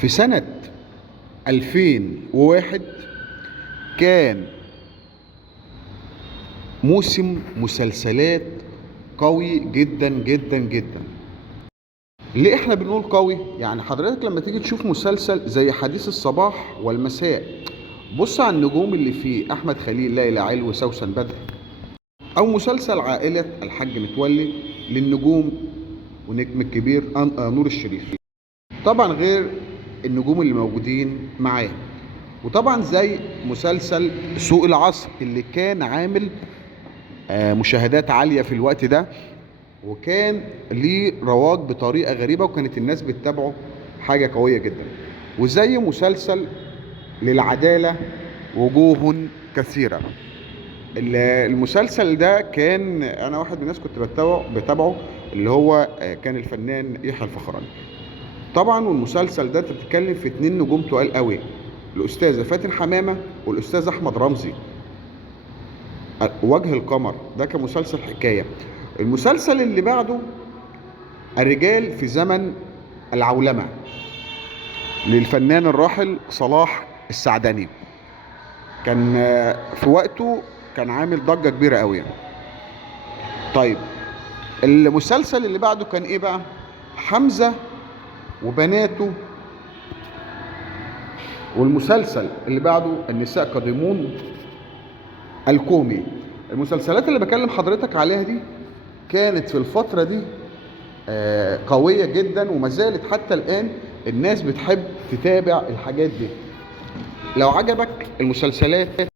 في سنة 2001 كان موسم مسلسلات قوي جدا جدا جدا. ليه احنا بنقول قوي؟ يعني حضرتك لما تيجي تشوف مسلسل زي حديث الصباح والمساء، بص على النجوم اللي فيه: احمد خليل، ليلى علو، سوسن بدر. او مسلسل عائلة الحاج متولي للنجوم ونجم الكبير نور الشريف، طبعا غير النجوم اللي موجودين معاه. وطبعا زي مسلسل سوق العصر اللي كان عامل مشاهدات عالية في الوقت ده، وكان ليه رواج بطريقة غريبة وكانت الناس بتتابعه، حاجة قوية جدا. وزي مسلسل للعدالة وجوه كثيرة. المسلسل ده كان انا واحد من الناس كنت بتابعه، اللي هو كان الفنان يحيى الفخراني. طبعا والمسلسل ده انت بتتكلم في اتنين نجوم تقال قوي: الاستاذه فاتن حمامه والاستاذ احمد رمزي. وجه القمر ده كان مسلسل حكايه. المسلسل اللي بعده الرجال في زمن العولمه للفنان الراحل صلاح السعدني، كان في وقته كان عامل ضجه كبيره قوي. طيب المسلسل اللي بعده كان ايه بقى؟ حمزه وبناته. والمسلسل اللي بعده النساء قادمون الكومي. المسلسلات اللي بكلم حضرتك عليها دي كانت في الفترة دي قوية جدا، وما زالت حتى الآن الناس بتحب تتابع الحاجات دي. لو عجبك المسلسلات